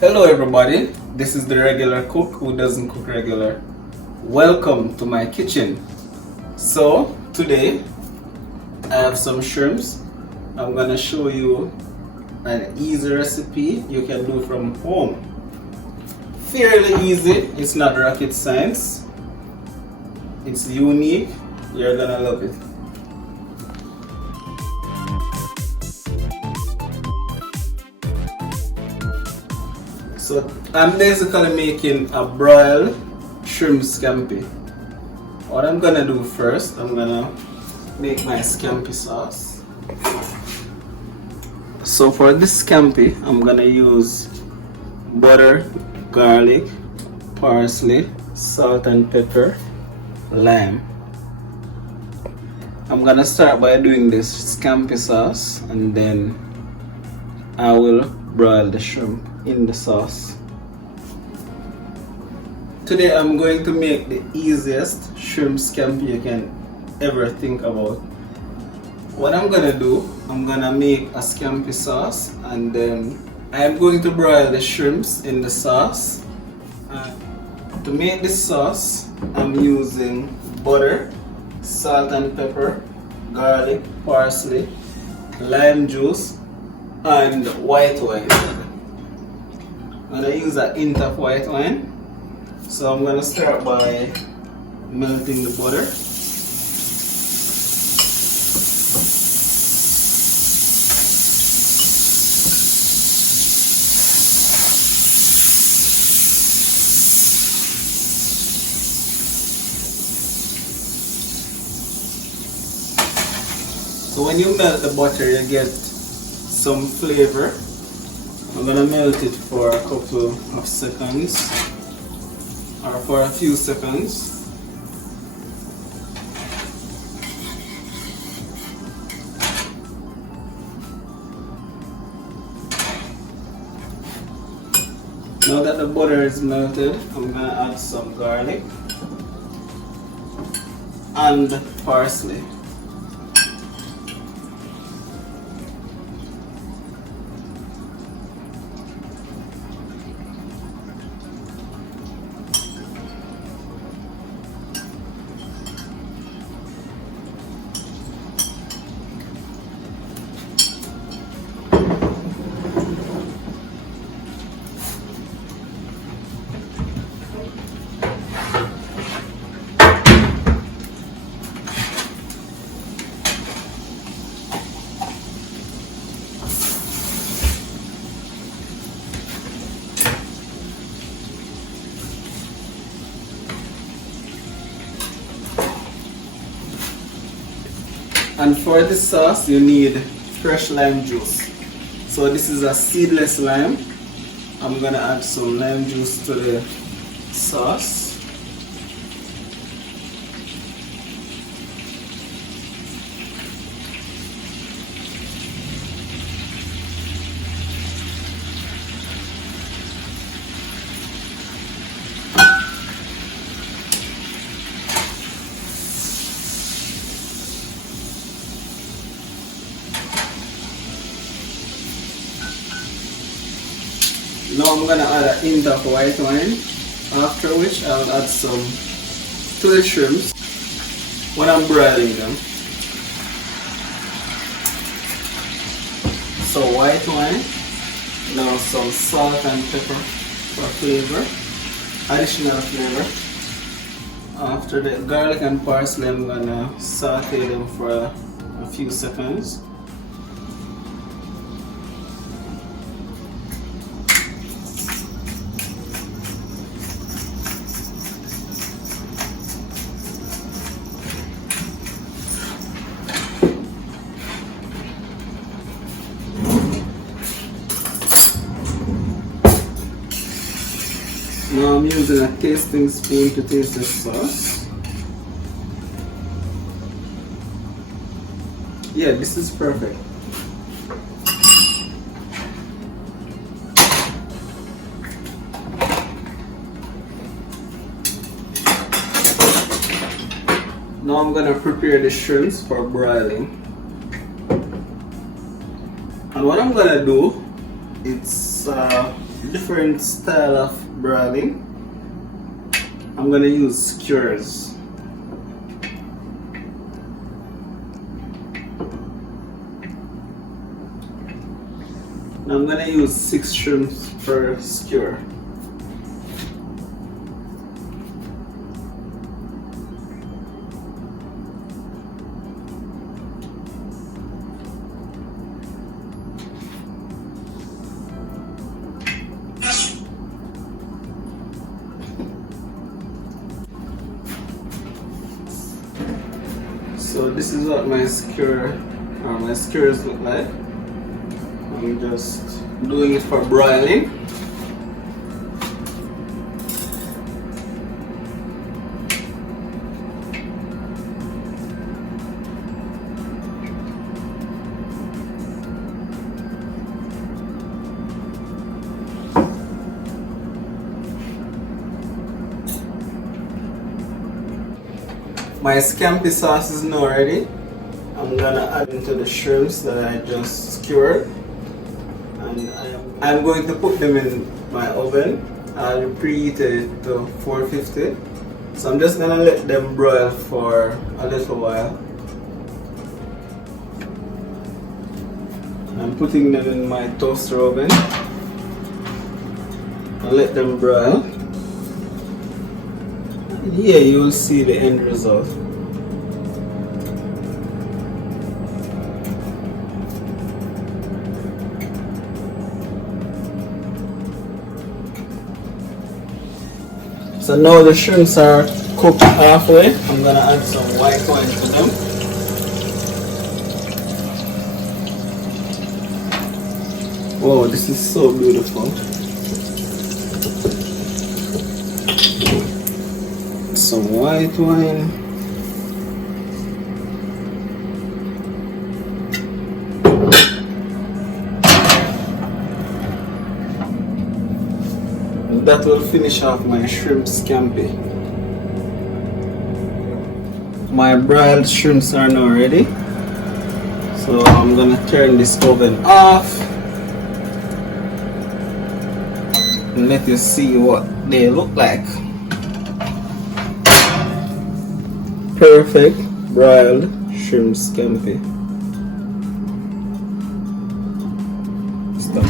Hello everybody, this is the regular cook who doesn't cook regular. Welcome to my kitchen. So today I have some shrimps. I'm gonna show you an easy recipe you can do from home. Fairly easy, it's not rocket science. It's unique, you're gonna love it. So I'm basically making a broiled shrimp scampi. What I'm gonna do first, I'm gonna make my scampi sauce. So for this scampi, I'm gonna use butter, garlic, parsley, salt and pepper, lime. I'm gonna start by doing this scampi sauce and then I will broil the shrimp in the sauce. Today I'm going to make the easiest shrimp scampi you can ever think about. What I'm gonna do, I'm gonna make a scampi sauce and then I'm going to broil the shrimps in the sauce. To make this sauce, I'm using butter, salt and pepper, garlic, parsley, lime juice, and white wine. I'm gonna use a hint of white wine. So I'm gonna start by melting the butter. So when you melt the butter, you get some flavor. I'm gonna melt it for a couple of seconds or for a few seconds. Now that the butter is melted, I'm gonna add some garlic and parsley. And for this sauce, you need fresh lime juice. So this is a seedless lime. I'm gonna add some lime juice to the sauce. Now I'm gonna add a hint of white wine, after which I'll add some to the shrimps when I'm broiling them. So white wine, now some salt and pepper for flavor, additional flavor. After the garlic and parsley, I'm gonna saute them for a few seconds. Now I'm using a tasting spoon to taste the sauce. Yeah, this is perfect. Now I'm gonna prepare the shrimps for broiling. And what I'm gonna do, it's different style of broiling. I'm gonna use skewers. Now I'm gonna use 6 shrimps per skewer. So this is what my skewers look like. I'm just doing it for broiling. My scampi sauce is now ready. I'm gonna add into the shrimps that I just skewered, and I'm going to put them in my oven. I'll preheat it to 450. So I'm just gonna let them broil for a little while. I'm putting them in my toaster oven. I'll let them broil. Here you will see the end result. So now the shrimps are cooked halfway. I'm gonna add some white wine to them. Wow, this is so beautiful. Some white wine. And that will finish off my shrimp scampi. My broiled shrimps are now ready. So I'm gonna turn this oven off and let you see what they look like. Perfect broiled shrimp scampi. Stop.